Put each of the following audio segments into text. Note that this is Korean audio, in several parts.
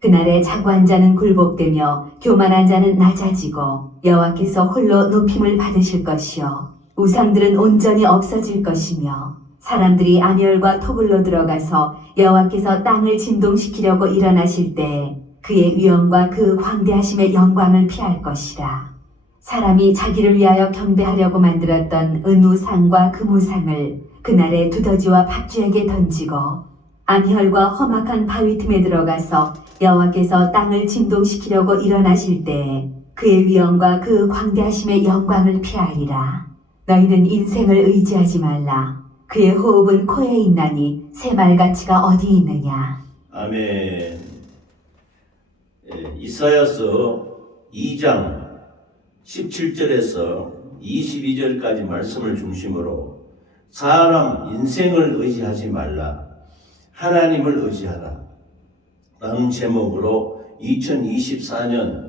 그날에 자고한 자는 굴복되며 교만한 자는 낮아지고 여호와께서 홀로 높임을 받으실 것이요 우상들은 온전히 없어질 것이며 사람들이 암열과 토굴로 들어가서 여호와께서 땅을 진동시키려고 일어나실 때에 그의 위엄과 그 광대하심의 영광을 피할 것이라. 사람이 자기를 위하여 경배하려고 만들었던 은우상과 금우상을 그날에 두더지와 팥쥐에게 던지고 암혈과 험악한 바위 틈에 들어가서 여호와께서 땅을 진동시키려고 일어나실 때에 그의 위엄과 그 광대하심의 영광을 피하리라. 너희는 인생을 의지하지 말라. 그의 호흡은 코에 있나니 새말 가치가 어디 있느냐. 아멘. 이사야서 2장 17절에서 22절까지 말씀을 중심으로 사람 인생을 의지하지 말라. 하나님을 의지하라. 라는 제목으로 2024년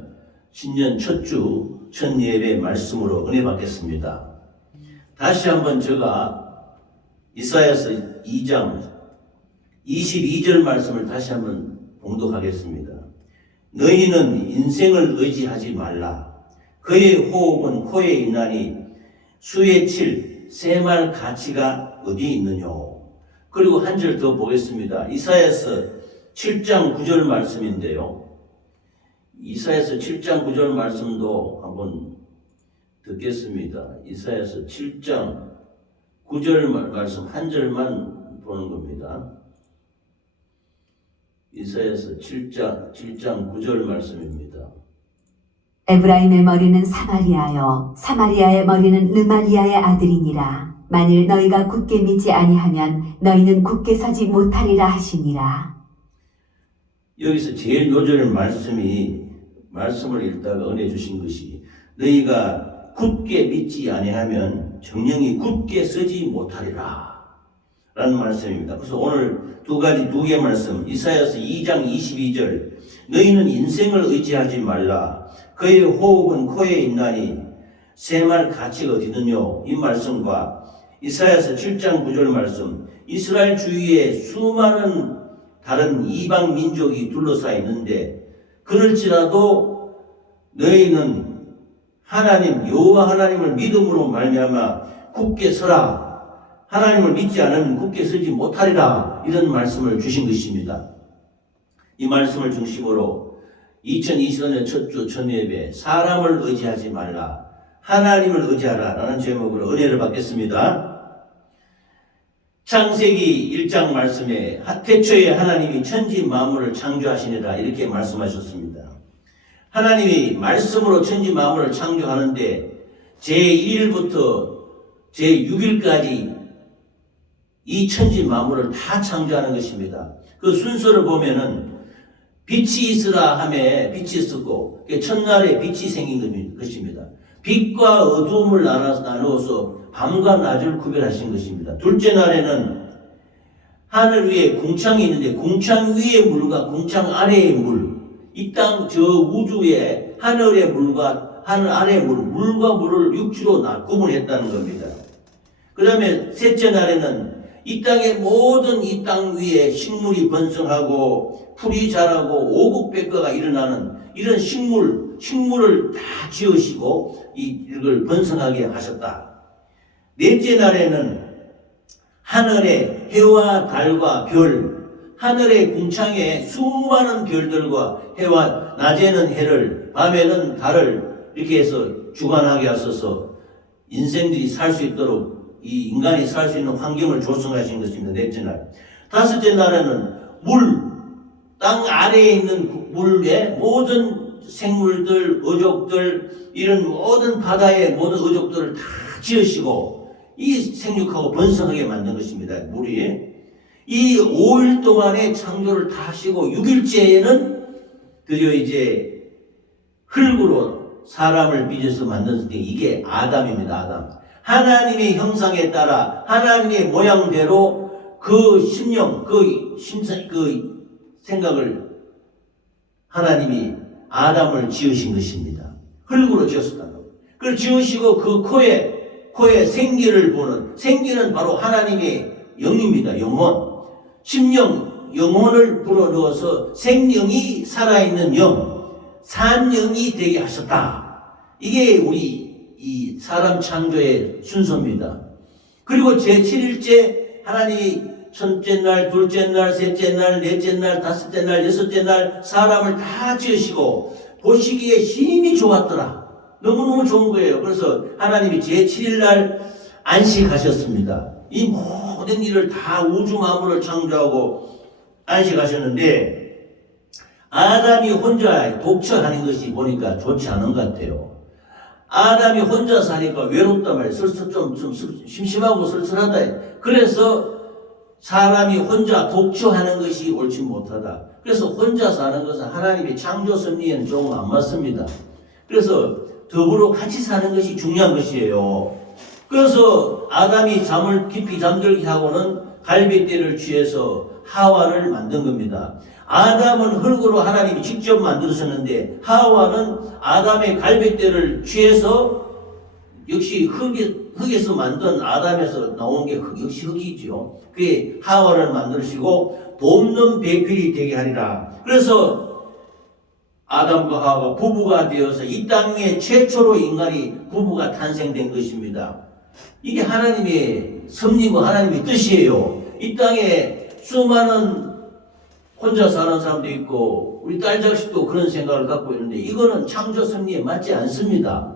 신년 첫 주 첫 예배 말씀으로 은혜 받겠습니다. 다시 한번 제가 이사야서 2장 22절 말씀을 다시 한번 봉독하겠습니다. 너희는 인생을 의지하지 말라. 그의 호흡은 코에 있나니 수에 칠 새말 가치가 어디 있느냐. 그리고 한 절 더 보겠습니다. 이사야서 7장 9절 말씀인데요. 이사야서 7장 9절 말씀도 한번 듣겠습니다. 이사야서 7장 9절 말씀 한 절만 보는 겁니다. 이사야서 7장 9절 말씀입니다. 에브라임의 머리는 사마리아요 사마리아의 머리는 르말리아의 아들이니라. 만일 너희가 굳게 믿지 아니하면 너희는 굳게 서지 못하리라 하시니라. 여기서 제일 요절의 말씀을 읽다가 은혜 주신 것이 너희가 굳게 믿지 아니하면 정령이 굳게 서지 못하리라 라는 말씀입니다. 그래서 오늘 두 개 말씀, 이사야서 2장 22절 너희는 인생을 의지하지 말라. 그의 호흡은 코에 있나니 새말 가치가 어디느뇨. 이 말씀과 이사야서 7장 9절 말씀, 이스라엘 주위에 수많은 다른 이방 민족이 둘러싸여 있는데 그럴지라도 너희는 하나님 여호와 하나님을 믿음으로 말미암아 굳게 서라. 하나님을 믿지 않으면 굳게 서지 못하리라. 이런 말씀을 주신 것입니다. 이 말씀을 중심으로 2024년 첫 주 첫 예배 사람을 의지하지 말라. 하나님을 의지하라 라는 제목으로 은혜를 받겠습니다. 창세기 1장 말씀에 태초에 하나님이 천지 만물을 창조하시니라 이렇게 말씀하셨습니다. 하나님이 말씀으로 천지 만물을 창조하는데 제1일부터 제6일까지 이 천지 만물을 다 창조하는 것입니다. 그 순서를 보면은 빛이 있으라 하매 빛이 있었고 첫날에 빛이 생긴 것입니다. 빛과 어두움을 나누어서 밤과 낮을 구별하신 것입니다. 둘째 날에는 하늘 위에 궁창이 있는데 궁창 위의 물과 궁창 아래의 물, 이 땅 저 우주의 하늘의 물과 하늘 아래의 물과 물을 육지로 구분했다는 겁니다. 그 다음에 셋째 날에는 이 땅의 모든 이 땅 위에 식물이 번성하고 풀이 자라고 오국백과가 일어나는 이런 식물을 다 지으시고 이걸 번성하게 하셨다. 넷째 날에는 하늘의 해와 달과 별, 하늘의 궁창에 수많은 별들과 해와 낮에는 해를, 밤에는 달을 이렇게 해서 주관하게 하셔서 인생들이 살 수 있도록 이 인간이 살 수 있는 환경을 조성하신 것입니다. 넷째 날. 다섯째 날에는 땅 아래에 있는 물의 모든 생물들, 어족들, 이런 모든 바다의 모든 어족들을 다 지으시고 이 생육하고 번성하게 만든 것입니다. 물이. 이 5일 동안의 창조를 다 하시고 6일째에는 드디어 이제 흙으로 사람을 빚어서 만든 이게 아담입니다. 아담. 하나님의 형상에 따라 하나님의 모양대로 그 심령, 그 생각을 하나님이 아담을 지으신 것입니다. 흙으로 지었다는 겁니다. 그걸 지으시고 그 코에 생기를 보는, 생기는 바로 하나님의 영입니다. 영혼. 심령, 영혼을 불어넣어서 생명이 살아있는 영, 산영이 되게 하셨다. 이게 우리 이 사람 창조의 순서입니다. 그리고 제7일째 하나님이 첫째 날, 둘째 날, 셋째 날, 넷째 날, 다섯째 날, 여섯째 날 사람을 다 지으시고 보시기에 힘이 좋았더라. 너무너무 좋은 거예요. 그래서 하나님이 제7일 날 안식하셨습니다. 이 모든 일을 다 우주 만물을 창조하고 안식하셨는데 아담이 혼자 독처하는 것이 보니까 좋지 않은 것 같아요. 아담이 혼자 사니까 외롭단 말이에요. 좀 심심하고 쓸쓸하다. 그래서 사람이 혼자 독처하는 것이 옳지 못하다. 그래서 혼자 사는 것은 하나님의 창조 섭리에는 조금 안 맞습니다. 그래서 더불어 같이 사는 것이 중요한 것이에요. 그래서 아담이 잠을 깊이 잠들게 하고는 갈빗대를 취해서 하와를 만든 겁니다. 아담은 흙으로 하나님이 직접 만드셨는데 하와는 아담의 갈빗대를 취해서 역시 흙에서 만든 아담에서 나온 게 역시 흙이죠. 그게 하와를 만드시고 돕는 배필이 되게 하리라. 그래서 아담과 하와가 부부가 되어서 이 땅에 최초로 인간이 부부가 탄생된 것입니다. 이게 하나님의 섭리고 하나님의 뜻이에요. 이 땅에 수많은 혼자 사는 사람도 있고 우리 딸 자식도 그런 생각을 갖고 있는데 이거는 창조 섭리에 맞지 않습니다.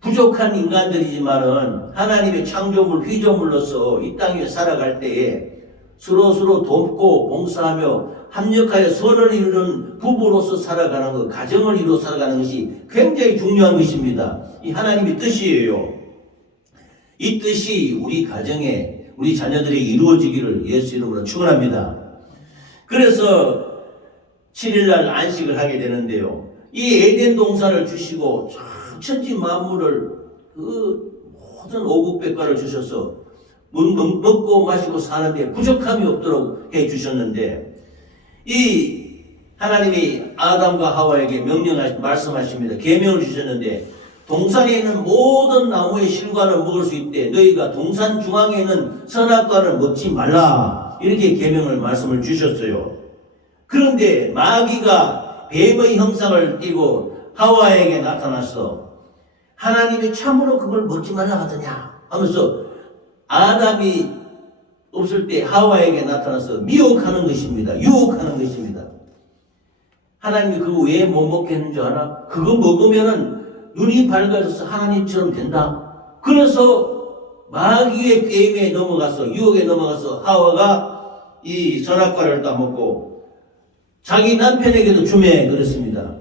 부족한 인간들이지만은 하나님의 창조물, 피조물로서 이 땅에 살아갈 때에 서로 돕고 봉사하며 합력하여 선을 이루는 부부로서 살아가는 것, 가정을 이루어 살아가는 것이 굉장히 중요한 것입니다. 이 하나님의 뜻이에요. 이 뜻이 우리 가정에 우리 자녀들이 이루어지기를 예수 이름으로 축원합니다. 그래서 7일날 안식을 하게 되는데요. 이 에덴 동산을 주시고 천지 만물을 그 모든 오국백과를 주셔서 먹고 마시고 사는데 부족함이 없도록 해 주셨는데 이 하나님이 아담과 하와에게 말씀하십니다. 계명을 주셨는데 동산에 있는 모든 나무의 실과를 먹을 수 있대. 너희가 동산 중앙에 있는 선악과를 먹지 말라. 이렇게 계명을 말씀을 주셨어요. 그런데 마귀가 뱀의 형상을 띠고 하와에게 나타났어. 하나님이 참으로 그걸 먹지 말라 하더냐 하면서 아담이 없을 때 하와에게 나타나서 미혹하는 것입니다. 유혹하는 것입니다. 하나님이 그거 왜 못 먹게 했는 줄 알아? 그거 먹으면은 눈이 밝아져서 하나님처럼 된다. 그래서 마귀의 게임에 넘어가서 유혹에 넘어가서 하와가 이 선악과를 따먹고 자기 남편에게도 주매 그랬습니다.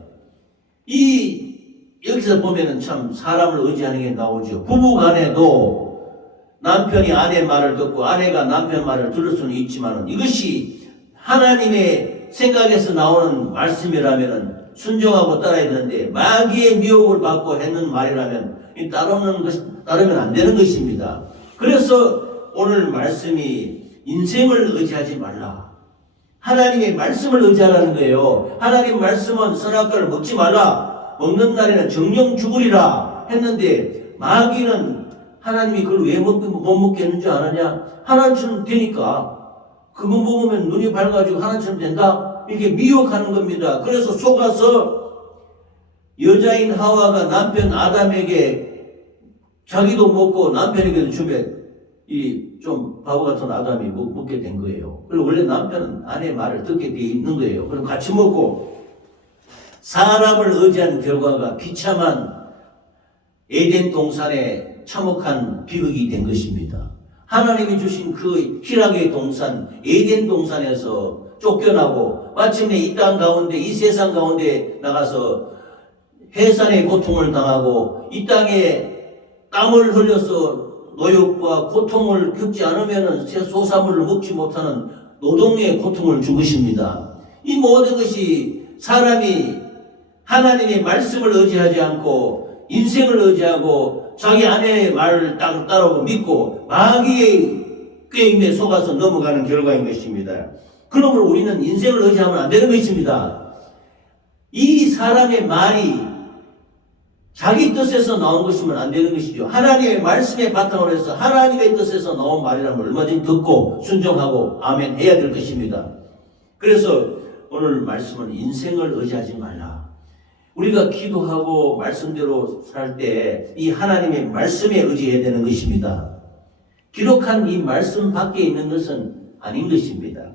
여기서 보면은 참 사람을 의지하는 게 나오죠. 부부 간에도 남편이 아내 말을 듣고 아내가 남편 말을 들을 수는 있지만 이것이 하나님의 생각에서 나오는 말씀이라면은 순종하고 따라야 되는데 마귀의 미혹을 받고 했는 말이라면 따르면 안 되는 것입니다. 그래서 오늘 말씀이 인생을 의지하지 말라. 하나님의 말씀을 의지하라는 거예요. 하나님 말씀은 선악과를 먹지 말라. 먹는 날에는 정령 죽으리라 했는데 마귀는 하나님이 그걸 왜 못 먹게 했는 줄 아느냐? 하나님처럼 되니까 그거 먹으면 눈이 밝아지고 하나님처럼 된다? 이렇게 미혹하는 겁니다. 그래서 속아서 여자인 하와가 남편 아담에게 자기도 먹고 남편에게도 주면 좀 바보 같은 아담이 먹게 된 거예요. 그리고 원래 남편은 아내 말을 듣게 돼 있는 거예요. 그럼 같이 먹고 사람을 의지한 결과가 비참한 에덴 동산에 참혹한 비극이 된 것입니다. 하나님이 주신 그 희락의 동산, 에덴 동산에서 쫓겨나고 마침내 이 땅 가운데, 이 세상 가운데 나가서 해산의 고통을 당하고 이 땅에 땀을 흘려서 노역과 고통을 겪지 않으면 소사물을 먹지 못하는 노동의 고통을 준 것입니다. 이 모든 것이 사람이 하나님의 말씀을 의지하지 않고 인생을 의지하고 자기 아내의 말을 따르고 믿고 마귀의 게임에 속아서 넘어가는 결과인 것입니다. 그러므로 우리는 인생을 의지하면 안 되는 것입니다. 이 사람의 말이 자기 뜻에서 나온 것이면 안 되는 것이죠. 하나님의 말씀에 바탕으로 해서 하나님의 뜻에서 나온 말이라면 얼마든지 듣고 순종하고 아멘 해야 될 것입니다. 그래서 오늘 말씀은 인생을 의지하지 말라. 우리가 기도하고 말씀대로 살 때 이 하나님의 말씀에 의지해야 되는 것입니다. 기록한 이 말씀 밖에 있는 것은 아닌 것입니다.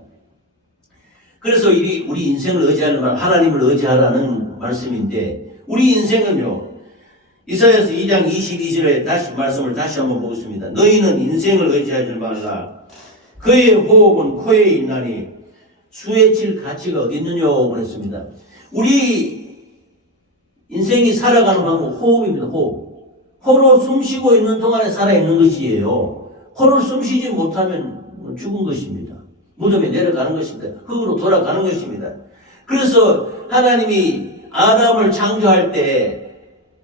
그래서 우리 인생을 의지하는 말, 하나님을 의지하라는 말씀인데, 우리 인생은요, 이사야서 2장 22절에 말씀을 다시 한번 보겠습니다. 너희는 인생을 의지하지 말라. 그의 호흡은 코에 있나니 수에 칠 가치가 어디 있느냐고 그랬습니다. 우리 인생이 살아가는 방법은 호흡입니다. 호흡. 코로 숨 쉬고 있는 동안에 살아있는 것이에요. 코로 숨 쉬지 못하면 죽은 것입니다. 무덤에 내려가는 것입니다. 흙으로 돌아가는 것입니다. 그래서 하나님이 아담을 창조할 때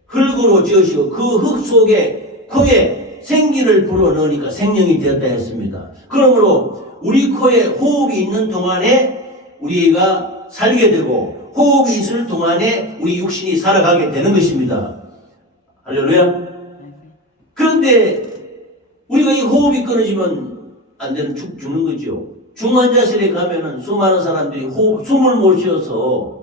흙으로 지으시고 그 흙 속에 코에 생기를 불어넣으니까 생명이 되었다 했습니다. 그러므로 우리 코에 호흡이 있는 동안에 우리가 살게 되고 호흡이 있을 동안에 우리 육신이 살아가게 되는 것입니다. 할렐루야. 그런데 우리가 이 호흡이 끊어지면 안 되는 죽는 거죠. 중환자실에 가면은 수많은 사람들이 숨을 못 쉬어서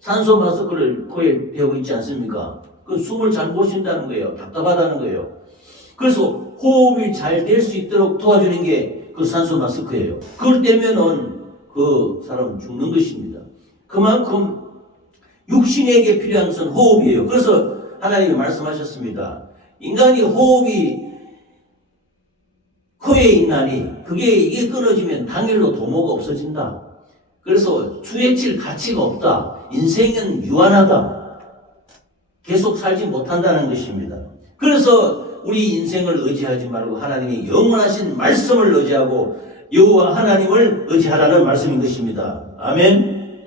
산소 마스크를 코에 대고 있지 않습니까? 그 숨을 잘 못 쉰다는 거예요. 답답하다는 거예요. 그래서 호흡이 잘 될 수 있도록 도와주는 게 그 산소 마스크예요. 그걸 떼면은 그 사람은 죽는 것입니다. 그만큼 육신에게 필요한 것은 호흡이에요. 그래서 하나님이 말씀하셨습니다. 인간이 호흡이 코에 있나니 이게 끊어지면 당일로 도모가 없어진다. 그래서 수에 칠 가치가 없다. 인생은 유한하다. 계속 살지 못한다는 것입니다. 그래서 우리 인생을 의지하지 말고 하나님의 영원하신 말씀을 의지하고 여호와 하나님을 의지하라는 말씀인 것입니다. 아멘.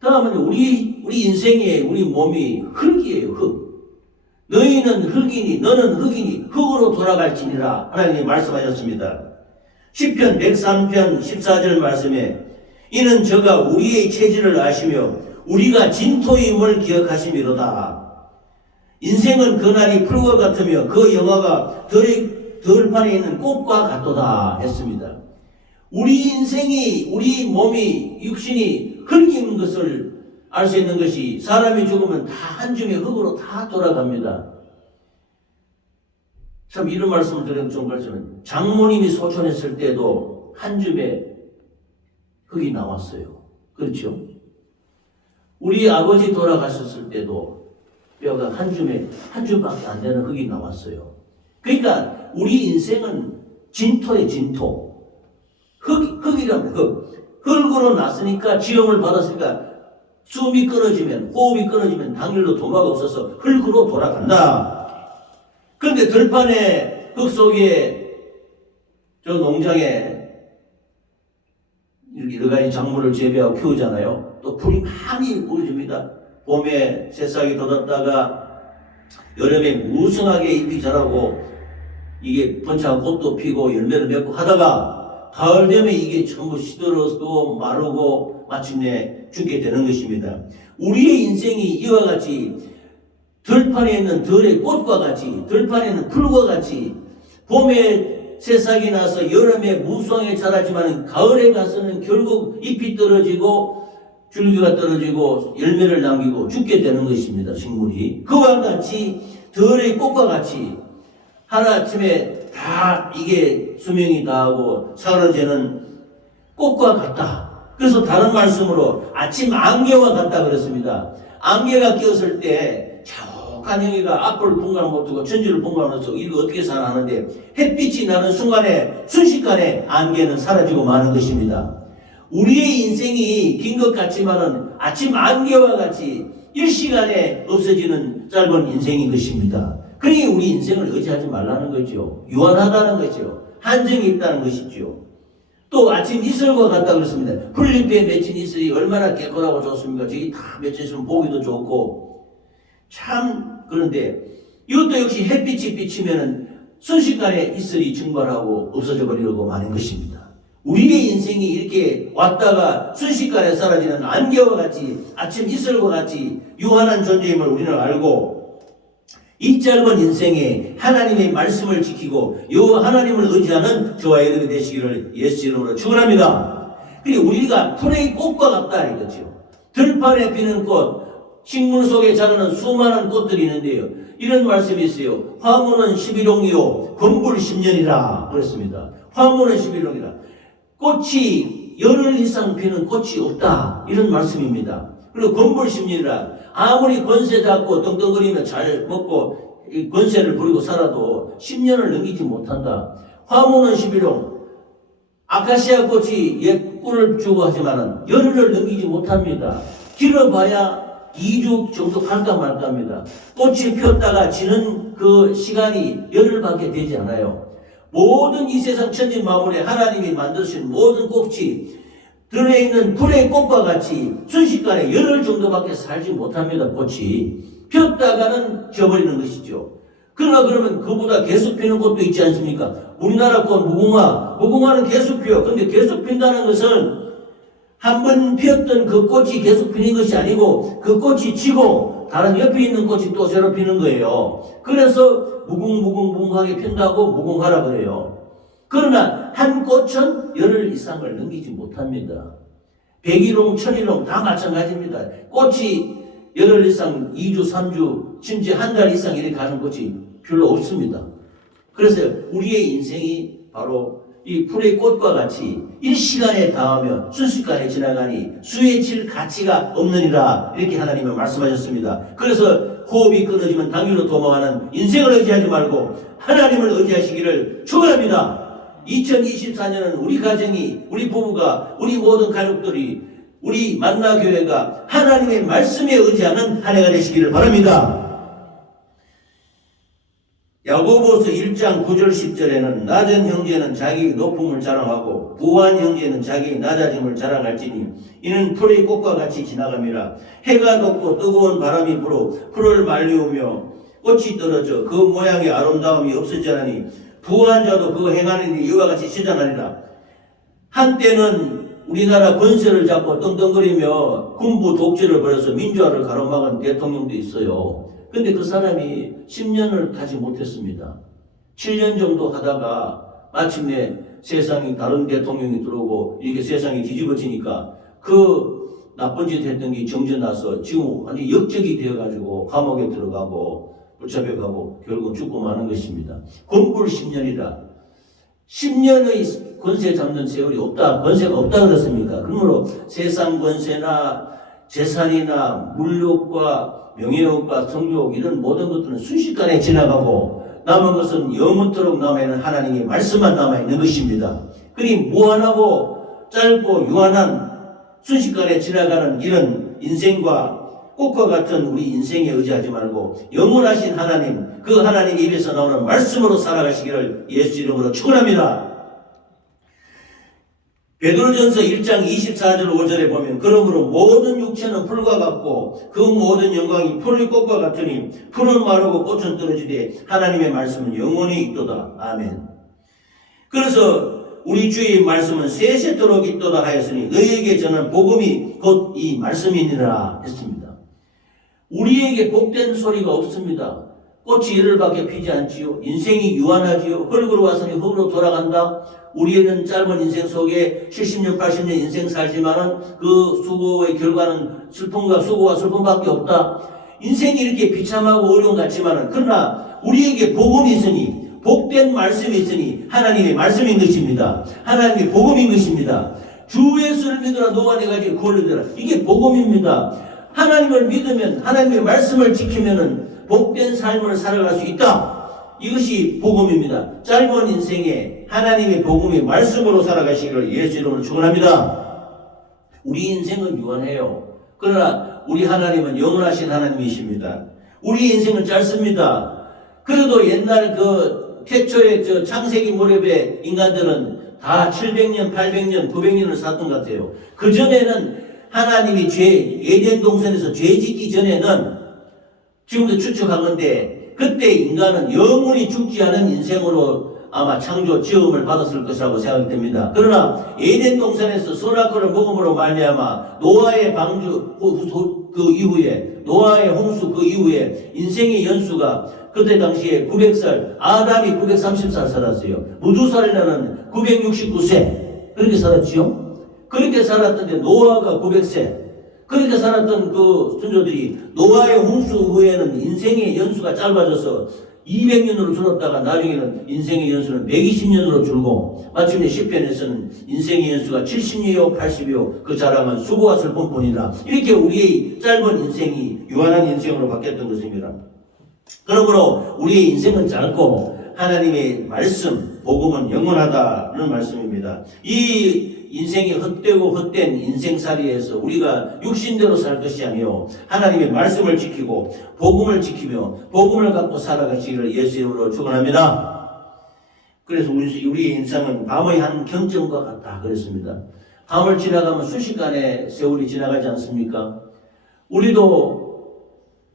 다음은 우리 인생에 우리 몸이 흙이에요. 흙. 너희는 흙이니 너는 흙이니 흙으로 돌아갈지니라 하나님이 말씀하셨습니다. 시편 103편 14절 말씀에 이는 저가 우리의 체질을 아시며 우리가 진토임을 기억하심이로다. 인생은 그날이 풀과 같으며 그 영화가 들판에 있는 꽃과 같도다 했습니다. 우리 인생이 우리 몸이 육신이 흙인 것을 알 수 있는 것이 사람이 죽으면 다 한 줌의 흙으로 다 돌아갑니다. 참 이런 말씀을 드리면 좀 그렇지만 장모님이 소천했을 때도 한 줌의 흙이 나왔어요. 그렇죠? 우리 아버지 돌아가셨을 때도 뼈가 한 줌밖에 안 되는 흙이 나왔어요. 그러니까 우리 인생은 진토의 진토. 흙이라면 흙으로 났으니까 지음을 받았으니까 숨이 끊어지면 호흡이 끊어지면 당일로 도마가 없어서 흙으로 돌아간다. 그런데 들판에 흙 속에 저 농장에 여러 가지 작물을 재배하고 키우잖아요. 또 풀이 많이 부어집니다. 봄에 새싹이 돋았다가 여름에 무성하게 잎이 자라고 이게 번창한 꽃도 피고 열매를 맺고 하다가 가을 되면 이게 전부 시들어서 마르고 마침내 죽게 되는 것입니다. 우리의 인생이 이와 같이 들판에 있는 들의 꽃과 같이 들판에 있는 풀과 같이 봄에 새싹이 나서 여름에 무성하게 자라지만 가을에 가서는 결국 잎이 떨어지고 줄기가 떨어지고 열매를 남기고 죽게 되는 것입니다. 식물이 그와 같이 들의 꽃과 같이 하루아침에 다 이게 수명이 다하고 사라지는 꽃과 같다. 그래서 다른 말씀으로 아침 안개와 같다 그랬습니다. 안개가 끼었을 때 자욱한 형이가 앞을 분간 못하고 전지를 분간 못하고 이거 어떻게 사나 하는데 햇빛이 나는 순간에 순식간에 안개는 사라지고 마는 것입니다. 우리의 인생이 긴 것 같지만은 아침 안개와 같이 일시간에 없어지는 짧은 인생인 것입니다. 그러니 우리 인생을 의지하지 말라는 거죠. 유한하다는 거죠. 한정이 있다는 것이죠. 또 아침 이슬과 같다 그랬습니다. 풀잎에 맺힌 이슬이 얼마나 깨끗하고 좋습니까? 저기 다 맺혀있으면 보기도 좋고 참 그런데 이것도 역시 햇빛이 비치면은 순식간에 이슬이 증발하고 없어져 버리려고 하는 것입니다. 우리의 인생이 이렇게 왔다가 순식간에 사라지는 안개와 같이 아침 이슬과 같이 유한한 존재임을 우리는 알고 이 짧은 인생에 하나님의 말씀을 지키고 요 하나님을 의지하는 저와 여러분이 되시기를 예수 이름으로 축원합니다. 그리고 우리가 풀의 꽃과 같다 이거죠. 들판에 피는 꽃, 식물 속에 자라는 수많은 꽃들이 있는데요. 이런 말씀이 있어요. 화무는 11홍이요 권불 10년이라 그랬습니다. 화무는 11홍이라. 꽃이 열흘 이상 피는 꽃이 없다. 이런 말씀입니다. 그리고 권불 10년이라. 아무리 권세 잡고 떵떵거리며 잘 먹고 권세를 부리고 살아도 10년을 넘기지 못한다. 화무는 11홍. 아카시아 꽃이 꿀을 주고 하지만은 열흘을 넘기지 못합니다. 길어봐야 2주 정도 갈까 말까 합니다. 꽃이 피었다가 지는 그 시간이 열흘밖에 되지 않아요. 모든 이 세상 천지 만물에 하나님이 만드신 모든 꽃이 들어있는 불의 꽃과 같이 순식간에 열흘 정도밖에 살지 못합니다. 꽃이 피었다가는 져버리는 것이죠. 그러나 그러면 그보다 계속 피는 꽃도 있지 않습니까? 우리나라 꽃 무궁화는 계속 피어. 근데 계속 핀다는 것은 한 번 피었던 그 꽃이 계속 피는 것이 아니고 그 꽃이 지고 다른 옆에 있는 꽃이 또 새로 피는 거예요. 그래서 무궁무궁하게 핀다고 무궁화라 그래요. 그러나 한 꽃은 열흘 이상을 넘기지 못합니다. 100일홍, 1000일홍 다 마찬가지입니다. 꽃이 열흘 이상, 2주, 3주, 심지어 한 달 이상 이렇게 가는 꽃이 별로 없습니다. 그래서 우리의 인생이 바로 이 풀의 꽃과 같이 일시간에 닿으며 순식간에 지나가니 수에 칠 가치가 없느니라 이렇게 하나님은 말씀하셨습니다. 그래서 호흡이 끊어지면 당일로 도망하는 인생을 의지하지 말고 하나님을 의지하시기를 축원합니다. 2024년은 우리 가정이, 우리 부부가, 우리 모든 가족들이, 우리 만나교회가 하나님의 말씀에 의지하는 한 해가 되시기를 바랍니다. 야고보서 1장 9절 10절에는 낮은 형제는 자기 높음을 자랑하고 부한 형제는 자기 낮아짐을 자랑할지니 이는 풀의 꽃과 같이 지나갑니다. 해가 돋고 뜨거운 바람이 불어 풀을 말리우며 꽃이 떨어져 그 모양의 아름다움이 없어지나니 부한 자도 그 행하는 일이 이와 같이 시전하리라. 한때는 우리나라 권세를 잡고 떵떵거리며 군부 독재를 벌여서 민주화를 가로막은 대통령도 있어요. 근데 그 사람이 10년을 가지 못했습니다. 7년 정도 하다가 마침내 세상이 다른 대통령이 들어오고 이렇게 세상이 뒤집어지니까 그 나쁜 짓 했던 게 정전나서 지금 완전히 역적이 되어가지고 감옥에 들어가고 붙잡혀가고 결국은 죽고 마는 것입니다. 권불 10년이라 10년의 권세 잡는 세월이 없다. 권세가 없다 그렇습니까? 그러므로 세상 권세나 재산이나 물욕과 명예욕과 성욕 이런 모든 것들은 순식간에 지나가고 남은 것은 영원토록 남아있는 하나님의 말씀만 남아있는 것입니다. 그니 무한하고 짧고 유한한 순식간에 지나가는 이런 인생과 꽃과 같은 우리 인생에 의지하지 말고 영원하신 하나님, 그 하나님 입에서 나오는 말씀으로 살아가시기를 예수 이름으로 축원합니다. 베드로전서 1장 24절 5절에 보면 그러므로 모든 육체는 풀과 같고 그 모든 영광이 풀의 꽃과 같으니 풀은 마르고 꽃은 떨어지되 하나님의 말씀은 영원히 있도다. 아멘. 그래서 우리 주의 말씀은 세세토록 있도다 하였으니 너희에게 전한 복음이 곧 이 말씀이니라 했습니다. 우리에게 복된 소리가 없습니다. 꽃이 열흘밖에 피지 않지요. 인생이 유한하지요. 흙으로 왔으니 흙으로 돌아간다. 우리는 짧은 인생 속에 70년, 80년 인생 살지만은 그 수고의 결과는 슬픔과 수고와 슬픔밖에 없다. 인생이 이렇게 비참하고 어려운 것 같지만은 그러나 우리에게 복음이 있으니 복된 말씀이 있으니 하나님의 말씀인 것입니다. 하나님의 복음인 것입니다. 주 예수를 믿으라 너가 내가 지금 구원을 이게 복음입니다. 하나님을 믿으면 하나님의 말씀을 지키면은 복된 삶을 살아갈 수 있다. 이것이 복음입니다. 짧은 인생에 하나님의 복음의 말씀으로 살아가시기를 예수 이름으로 축원합니다. 우리 인생은 유한해요. 그러나 우리 하나님은 영원하신 하나님이십니다. 우리 인생은 짧습니다. 그래도 옛날 그 태초의 저 창세기 무렵의 인간들은 다 700년, 800년, 900년을 살았던 것 같아요. 그 전에는 하나님이 에덴 동산에서 죄 짓기 전에는 지금도 추측한 건데 그때 인간은 영원히 죽지 않은 인생으로 아마 창조 지음을 받았을 것이라고 생각이 됩니다. 그러나 에덴 동산에서 선악과를 먹음으로 말미암아 노아의 방주 그 이후에 노아의 홍수 그 이후에 인생의 연수가 그때 당시에 900살, 아담이 930살 살았어요. 무두살라는 969세 그렇게 살았지요. 그렇게 살았던데 노아가 900세 그렇게 살았던 그 선조들이 노아의 홍수 후에는 인생의 연수가 짧아져서 200년으로 줄었다가 나중에는 인생의 연수는 120년으로 줄고 마침내 시편에서는 인생의 연수가 70이요 80이요 그 자랑은 수고가 슬픈 뿐이라 이렇게 우리의 짧은 인생이 유한한 인생으로 바뀌었던 것입니다. 그러므로 우리의 인생은 짧고 하나님의 말씀, 복음은 영원하다는 말씀입니다. 이 인생이 헛되고 헛된 인생살이에서 우리가 육신대로 살 것이 아니요 하나님의 말씀을 지키고 복음을 지키며 복음을 갖고 살아가시기를 예수 이름으로 축원합니다. 그래서 우리의 인생은 밤의 한 경점과 같다 그랬습니다. 밤을 지나가면 순식간에 세월이 지나가지 않습니까? 우리도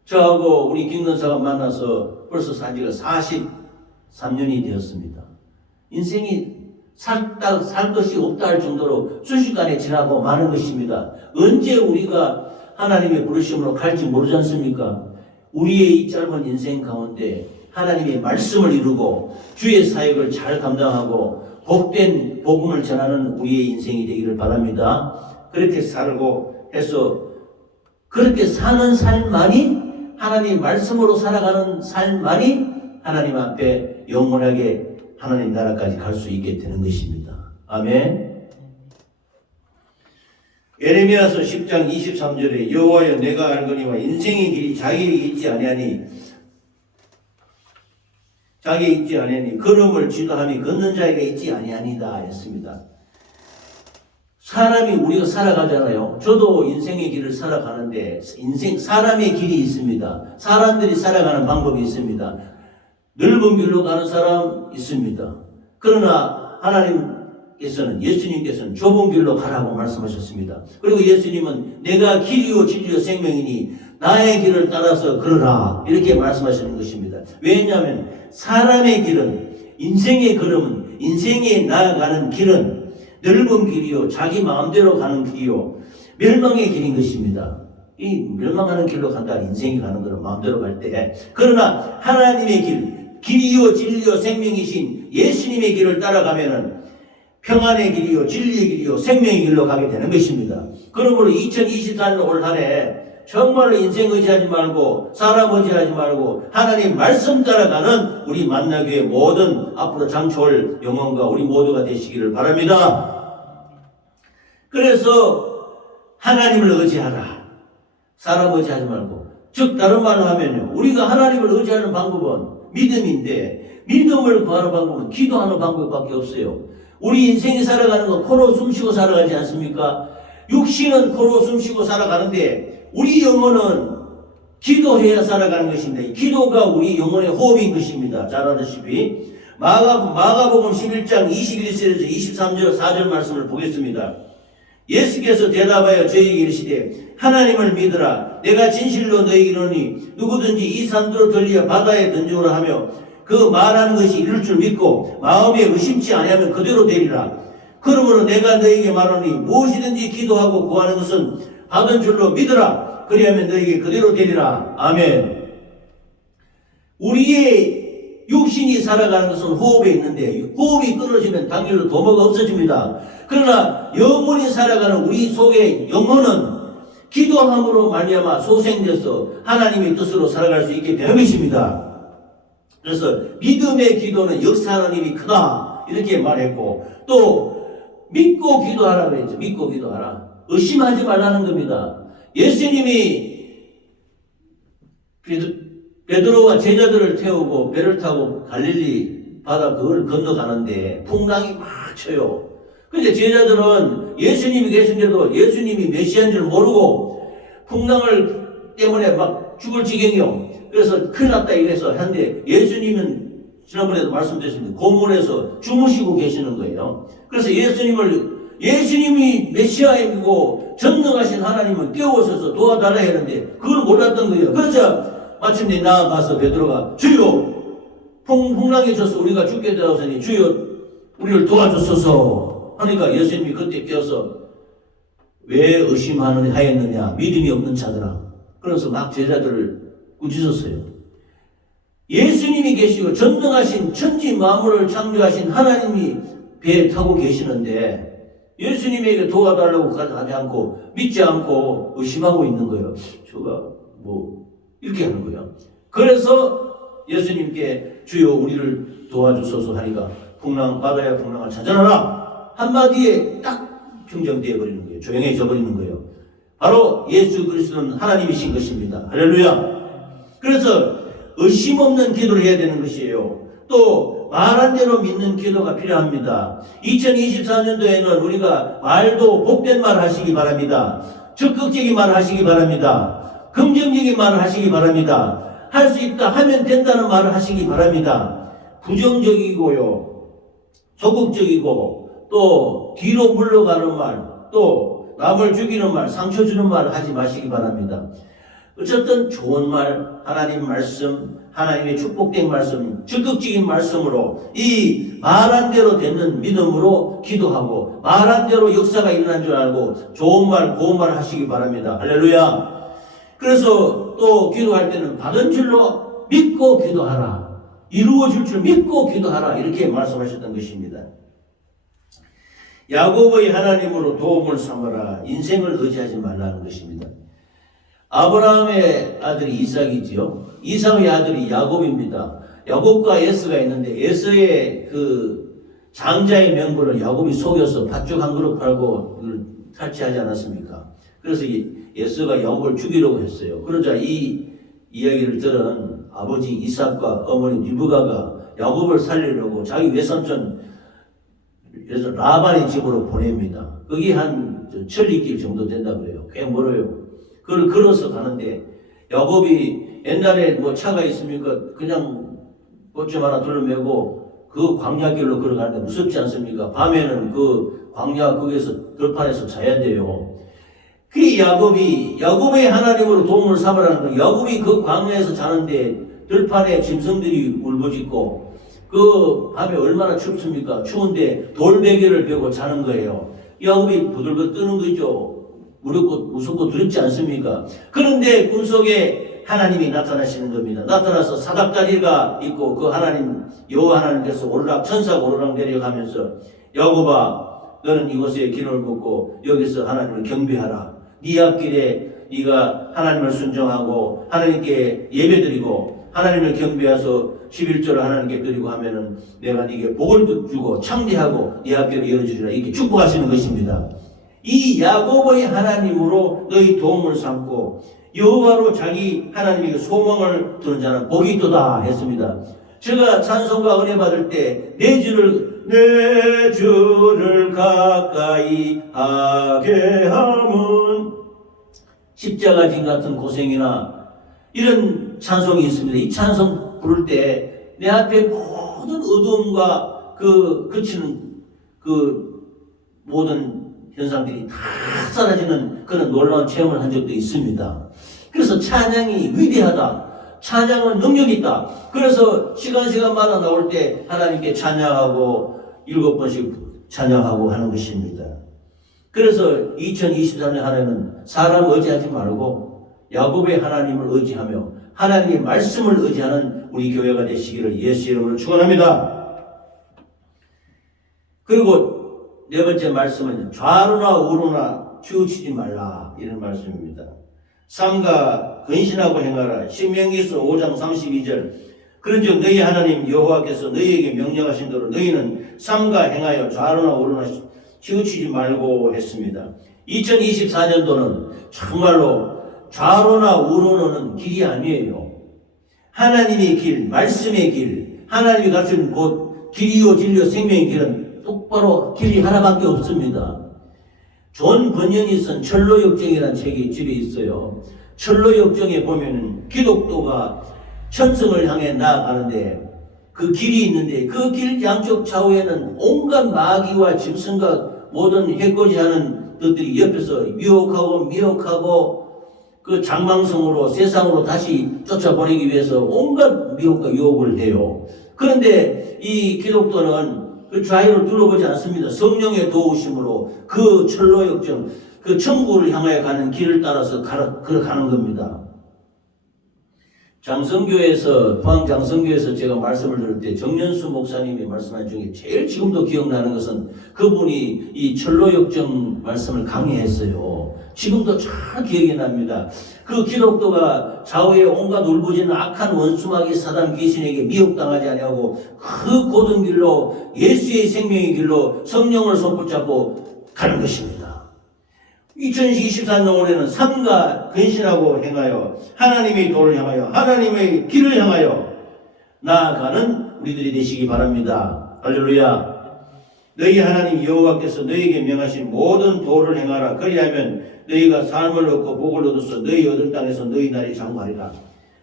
저하고 우리 김근사가 만나서 벌써 산 지가 43년이 되었습니다. 인생이 살 것이 없다 할 정도로 순식간에 지나고 마는 것입니다. 언제 우리가 하나님의 부르심으로 갈지 모르지 않습니까? 우리의 이 짧은 인생 가운데 하나님의 말씀을 이루고 주의 사역을 잘 감당하고 복된 복음을 전하는 우리의 인생이 되기를 바랍니다. 그렇게 살고 해서 그렇게 사는 삶만이 하나님 말씀으로 살아가는 삶만이 하나님 앞에 영원하게 하나님 나라까지 갈 수 있게 되는 것입니다. 아멘. 예레미야서 10장 23절에 여호와여 내가 알거니와 인생의 길이 자기에게 있지 아니하니 걸음을 지도함이 걷는 자에게 있지 아니하니다 했습니다. 사람이 우리가 살아가잖아요. 저도 인생의 길을 살아가는데 사람의 길이 있습니다. 사람들이 살아가는 방법이 있습니다. 넓은 길로 가는 사람 있습니다. 그러나 하나님께서는 예수님께서는 좁은 길로 가라고 말씀하셨습니다. 그리고 예수님은 내가 길이요 진리요 생명이니 나의 길을 따라서 걸으라 이렇게 말씀하시는 것입니다. 왜냐하면 사람의 길은 인생의 걸음은 인생에 나아가는 길은 넓은 길이요 자기 마음대로 가는 길이요 멸망의 길인 것입니다. 이 멸망하는 길로 간다 인생이 가는 것은 마음대로 갈 때 그러나 하나님의 길이요 진리요 생명이신 예수님의 길을 따라가면은 평안의 길이요 진리의 길이요 생명의 길로 가게 되는 것입니다. 그러므로 2024년 올 한해 정말로 인생 의지하지 말고 사람 의지하지 말고 하나님 말씀 따라가는 우리 만나교회 모든 앞으로 장초올 영혼과 우리 모두가 되시기를 바랍니다. 그래서 하나님을 의지하라. 사람 의지하지 말고 즉 다른 말로 하면요 우리가 하나님을 의지하는 방법은 믿음인데 믿음을 구하는 방법은 기도하는 방법밖에 없어요. 우리 인생이 살아가는 건 코로 숨쉬고 살아가지 않습니까? 육신은 코로 숨쉬고 살아가는데 우리 영혼은 기도해야 살아가는 것입니다. 기도가 우리 영혼의 호흡인 것입니다. 잘 아시다시피 마가복음 11장 21절에서 23절 4절 말씀을 보겠습니다. 예수께서 대답하여 저희에게 이르시되 하나님을 믿으라. 내가 진실로 너희에게 이르노니 누구든지 이 산들을 들려 바다에 던지오라 하며 그 말하는 것이 이룰 줄 믿고 마음에 의심치 아니하면 그대로 되리라. 그러므로 내가 너희에게 말하노니 무엇이든지 기도하고 구하는 것은 받은 줄로 믿으라. 그리하면 너희에게 그대로 되리라. 아멘. 우리의 육신이 살아가는 것은 호흡에 있는데 호흡이 끊어지면 당연히 도모가 없어집니다. 그러나 영혼이 살아가는 우리 속의 영혼은 기도함으로 말미암아 소생돼서 하나님의 뜻으로 살아갈 수 있게 되는 것입니다. 그래서 믿음의 기도는 역사하는 힘이 크다 이렇게 말했고 또 믿고 기도하라 그랬죠. 믿고 기도하라. 의심하지 말라는 겁니다. 예수님이 베드로와 제자들을 태우고 배를 타고 갈릴리 바다 그걸 건너가는데 풍랑이 막 쳐요. 근데 제자들은 예수님이 계신데도 예수님이 메시아인 줄 모르고 풍랑을 때문에 막 죽을 지경이요. 그래서 큰일 났다 이래서 하는데 예수님은 지난번에도 말씀드렸습니다. 고문에서 주무시고 계시는 거예요. 그래서 예수님이 메시아이고 전능하신 하나님은 깨우셔서 도와달라 했는데 그걸 몰랐던 거예요. 그러자 마침내 나아가서 베드로가 주여 풍랑에 져서 우리가 죽게 되었으니 주여 우리를 도와주소서 하니까 예수님이 그때 깨어서 왜 의심하느냐 하였느냐 믿음이 없는 자들아. 그래서 막 제자들을 꾸짖었어요. 예수님이 계시고 전능하신 천지 만물을 창조하신 하나님이 배에 타고 계시는데 예수님에게 도와달라고 하지 않고 믿지 않고 의심하고 있는 거예요. 저가 뭐 이렇게 하는 거예요. 그래서 예수님께 주여 우리를 도와주소서 하니까 바다야 풍랑아 잔잔하라 한마디에 딱 평정되어 버리는 거예요. 조용해져 버리는 거예요. 바로 예수 그리스도는 하나님이신 것입니다. 할렐루야. 그래서 의심 없는 기도를 해야 되는 것이에요. 또 말한 대로 믿는 기도가 필요합니다. 2024년도에는 우리가 말도 복된 말 하시기 바랍니다. 적극적인 말 하시기 바랍니다. 긍정적인 말을 하시기 바랍니다. 할 수 있다 하면 된다는 말을 하시기 바랍니다. 부정적이고요, 소극적이고 또 뒤로 물러가는 말, 또 남을 죽이는 말, 상처 주는 말을 하지 마시기 바랍니다. 어쨌든 좋은 말, 하나님 말씀, 하나님의 축복된 말씀, 적극적인 말씀으로 이 말한 대로 되는 믿음으로 기도하고 말한 대로 역사가 일어난 줄 알고 좋은 말, 고운 말 하시기 바랍니다. 할렐루야. 그래서 또 기도할 때는 받은 줄로 믿고 기도하라. 이루어질 줄 믿고 기도하라. 이렇게 말씀하셨던 것입니다. 야곱의 하나님으로 도움을 삼아라. 인생을 의지하지 말라는 것입니다. 아브라함의 아들이 이삭이지요. 이삭의 아들이 야곱입니다. 야곱과 에서가 있는데 에서의 그 장자의 명분을 야곱이 속여서 팥죽 한 그릇 팔고 탈취하지 않았습니까? 그래서 에서가 야곱을 죽이려고 했어요. 그러자 이 이야기를 들은 아버지 이삭과 어머니 리브가가 야곱을 살리려고 자기 외삼촌 라반의 집으로 보냅니다. 거기 한 천리길 정도 된다고 그래요. 꽤 멀어요. 그걸 걸어서 가는데 야곱이 옛날에 뭐 차가 있습니까? 그냥 꽃좀 하나 둘러매고 그 광야길로 걸어가는데 무섭지 않습니까? 밤에는 그 광야 거기에서 들판에서 자야 돼요. 그 야곱의 하나님으로 도움을 삼으라는 거예요. 야곱이 그 광야에서 자는데 들판에 짐승들이 울부짖고 그 밤에 얼마나 춥습니까? 추운데 돌베개를 베고 자는 거예요. 야곱이 부들부들 뜨는 거죠. 무섭고 두렵지 않습니까? 그런데 꿈속에 하나님이 나타나시는 겁니다. 나타나서 사닥다리가 있고 그 하나님 여호와 하나님께서 천사가 오르락 내려가면서 야곱아 너는 이곳에 기름을 붓고 여기서 하나님을 경배하라. 네 앞길에 네가 하나님을 순종하고 하나님께 예배드리고 하나님을 경배해서 11조를 하나님께 드리고 하면은 내가 네게 복을 주고 창대하고 네 앞길을 열어주리라. 이렇게 축복하시는 것입니다. 이 야곱의 하나님으로 너희 도움을 삼고 여호와로 자기 하나님에게 소망을 두는 자는 복이 있도다 했습니다. 제가 찬송과 은혜 받을 때 내 주를 가까이 하게 함은 십자가진 같은 고생이나 이런 찬송이 있습니다. 이 찬송 부를 때 내 앞에 모든 어두움과 그치는 그 모든 현상들이 다 사라지는 그런 놀라운 체험을 한 적도 있습니다. 그래서 찬양이 위대하다. 찬양은 능력이 있다. 그래서 시간마다 나올 때 하나님께 찬양하고 7번씩 찬양하고 하는 것입니다. 그래서 2023년 한 해는 사람 의지하지 말고 야곱의 하나님을 의지하며 하나님의 말씀을 의지하는 우리 교회가 되시기를 예수의 이름으로 축원합니다. 그리고 네 번째 말씀은 좌로나 우로나 치우치지 말라 이런 말씀입니다. 삼가 근신하고 행하라. 신명기서 5장 32절 그런즉 너희 하나님 여호와께서 너희에게 명령하신 대로 너희는 삼가 행하여 좌로나 우로나 치우치지 말고 했습니다. 2024년도는 정말로 좌로나 우로는 길이 아니에요. 하나님의 길, 말씀의 길, 하나님이 가르치는 곧 길이요 진리요 생명의 길은 똑바로 길이 하나밖에 없습니다. 존 번연이 쓴 철로역정이라는 책이 집에 있어요. 철로역정에 보면 기독교가 천성을 향해 나아가는데 그 길이 있는데 그 길 양쪽 좌우에는 온갖 마귀와 짐승과 모든 해코지하는 것들이 옆에서 미혹하고 그 장망성으로 세상으로 다시 쫓아보내기 위해서 온갖 미혹과 유혹을 해요. 그런데 이 기독교는 그 좌우를 둘러보지 않습니다. 성령의 도우심으로 그 철로역정, 그 천국을 향하여 가는 길을 따라서 걸어가는 겁니다. 장성교에서, 포항장성교에서 제가 말씀을 들을 때 정년수 목사님이 말씀한 중에 제일 지금도 기억나는 것은 그분이 이 철로역정 말씀을 강의했어요. 지금도 잘 기억이 납니다. 그 기독교가 좌우에 온갖 울부짖는 악한 원수마귀 사단 귀신에게 미혹당하지 아니하고 그 고든 길로 예수의 생명의 길로 성령을 손붙잡고 가는 것입니다. 2024년 올해는 삶과 근신하고 행하여 하나님의 도를 향하여 하나님의 길을 향하여 나아가는 우리들이 되시기 바랍니다. 할렐루야. 너희 하나님 여호와께서 너희에게 명하신 모든 도를 행하라. 그리하면 너희가 삶을 얻고 복을 얻어서 너희 얻은 땅에서 너희 날이 장구하리라.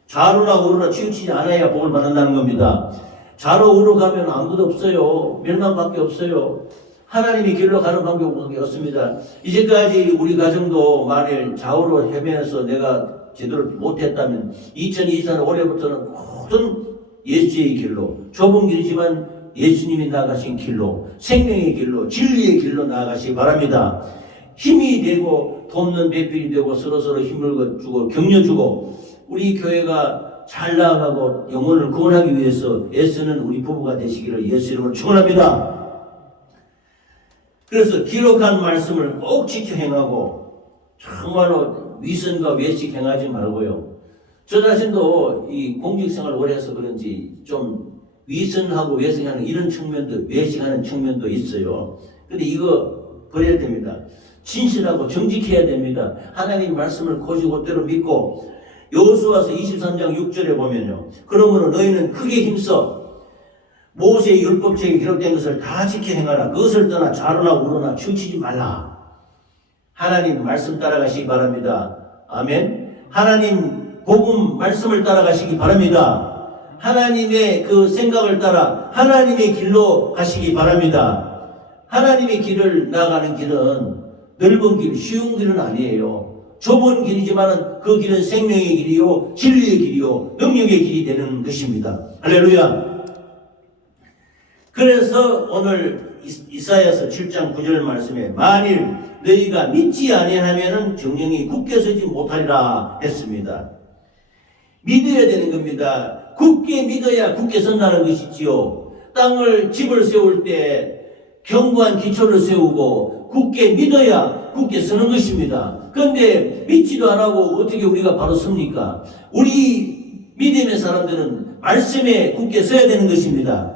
좌로나 우로나 치우치지 않아야 복을 받는다는 겁니다. 좌로 우로 가면 아무것도 없어요. 멸망밖에 없어요. 하나님이 길로 가는 방법밖에 없습니다. 이제까지 우리 가정도 만일 좌우로 헤매서 내가 제대로 못했다면 2024년 올해부터는 모든 예수의 길로, 좁은 길이지만 예수님이 나아가신 길로, 생명의 길로, 진리의 길로 나아가시기 바랍니다. 힘이 되고 돕는 배필이 되고 서로서로 힘을 주고 격려주고 우리 교회가 잘 나아가고 영혼을 구원하기 위해서 애쓰는 우리 부부가 되시기를 예수 이름으로 축원합니다. 그래서 기록한 말씀을 꼭 지켜 행하고 정말로 위선과 외식 행하지 말고요. 저 자신도 이 공직생활을 오래 해서 그런지 좀 위선하고 외식하는 이런 측면도, 외식하는 측면도 있어요. 근데 이거 버려야 됩니다. 진실하고 정직해야 됩니다. 하나님 말씀을 곧이곧대로 믿고 여호수아서 23장 6절에 보면요. 그러므로 너희는 크게 힘써 모세의 율법책에 기록된 것을 다 지켜 행하라. 그것을 떠나 좌로나 우로나 치우치지 말라. 하나님 말씀 따라가시기 바랍니다. 아멘. 하나님 복음 말씀을 따라가시기 바랍니다. 하나님의 그 생각을 따라 하나님의 길로 가시기 바랍니다. 하나님의 길을 나가는 길은 넓은 길, 쉬운 길은 아니에요. 좁은 길이지만 그 길은 생명의 길이요, 진리의 길이요, 능력의 길이 되는 것입니다. 할렐루야. 그래서 오늘 이사야서 7장 9절 말씀에 만일 너희가 믿지 아니하면은 정령이 굳게 서지 못하리라 했습니다. 믿어야 되는 겁니다. 굳게 믿어야 굳게 선다는 것이지요. 땅을 집을 세울 때 견고한 기초를 세우고 굳게 믿어야 굳게 서는 것입니다. 그런데 믿지도 안 하고 어떻게 우리가 바로 섭니까? 우리 믿음의 사람들은 말씀에 굳게 서야 되는 것입니다.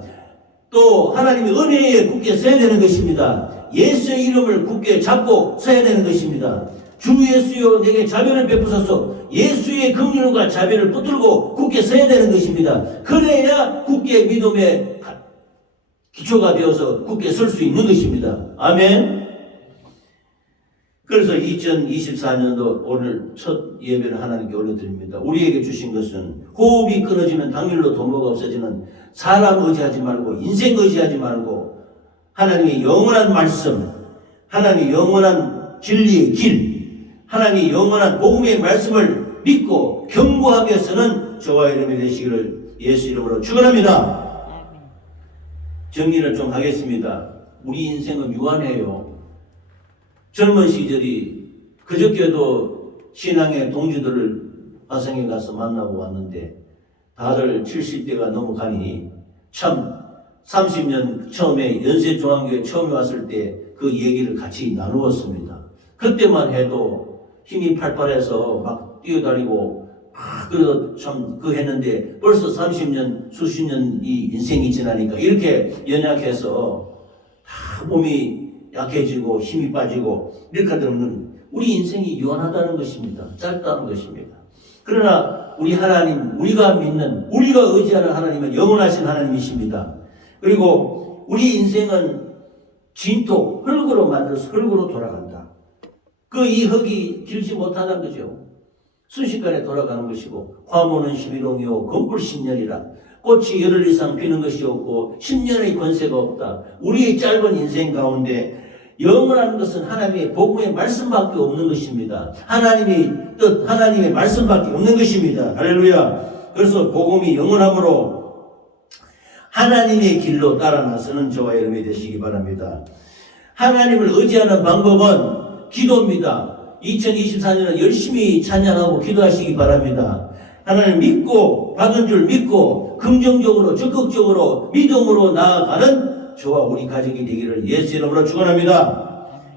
또 하나님의 은혜에 굳게 서야 되는 것입니다. 예수의 이름을 굳게 잡고 서야 되는 것입니다. 주 예수여 내게 자비를 베푸소서. 예수의 긍휼과 자비를 붙들고 굳게 서야 되는 것입니다. 그래야 굳게 믿음의 기초가 되어서 굳게 설 수 있는 것입니다. 아멘. 그래서 2024년도 오늘 첫 예배를 하나님께 올려드립니다. 우리에게 주신 것은 호흡이 끊어지면 당일로 도모가 없어지는 사람 의지하지 말고 인생 의지하지 말고 하나님의 영원한 말씀, 하나님의 영원한 진리의 길, 하나님의 영원한 복음의 말씀을 믿고 견고하게 서는 저와 여러분이 되시기를 예수 이름으로 축원합니다. 정리를 좀 하겠습니다. 우리 인생은 유한해요. 젊은 시절이 그저께도 신앙의 동지들을 화성에 가서 만나고 왔는데 다들 70대가 넘어가니 참 30년 처음에 연세중앙교회 처음에 왔을 때 그 얘기를 같이 나누었습니다. 그때만 해도 힘이 팔팔해서 막 뛰어다니고 그래도 참 했는데 벌써 30년 수십 년이 인생이 지나니까 이렇게 연약해서 다 몸이 약해지고 힘이 빠지고 이렇게 되면 우리 인생이 유한하다는 것입니다. 짧다는 것입니다. 그러나 우리 하나님, 우리가 믿는, 우리가 의지하는 하나님은 영원하신 하나님이십니다. 그리고 우리 인생은 진토, 흙으로 만들어서 흙으로 돌아간다. 이 흙이 길지 못하다는 거죠. 순식간에 돌아가는 것이고 화모는 11홍이요 검불 10년이라 꽃이 열흘 이상 피는 것이 없고 10년의 권세가 없다. 우리의 짧은 인생 가운데 영원한 것은 하나님의 복음의 말씀밖에 없는 것입니다. 하나님의 뜻, 하나님의 말씀밖에 없는 것입니다. 할렐루야. 그래서 복음이 영원함으로 하나님의 길로 따라 나서는 저와 여러분이 되시기 바랍니다. 하나님을 의지하는 방법은 기도입니다. 2024년은 열심히 찬양하고 기도하시기 바랍니다. 하나님 믿고 받은 줄 믿고 긍정적으로 적극적으로 믿음으로 나아가는 저와 우리 가족이 되기를 예수 이름으로 축원합니다.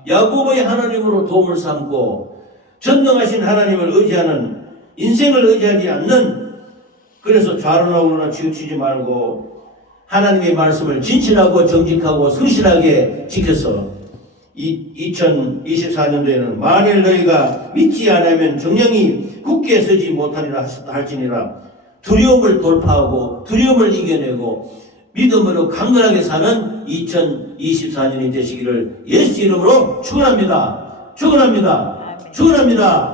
야곱의 하나님으로 도움을 삼고 전능하신 하나님을 의지하는 인생을 의지하지 않는 그래서 좌로나 우로나 치우치지 말고 하나님의 말씀을 진실하고 정직하고 성실하게 지켜서 2024년도에는 만일 너희가 믿지 않으면 정령이 굳게 서지 못하리라 할지니라 두려움을 돌파하고 두려움을 이겨내고 믿음으로 강건하게 사는 2024년이 되시기를 예수 이름으로 축원합니다. 축원합니다. 축원합니다.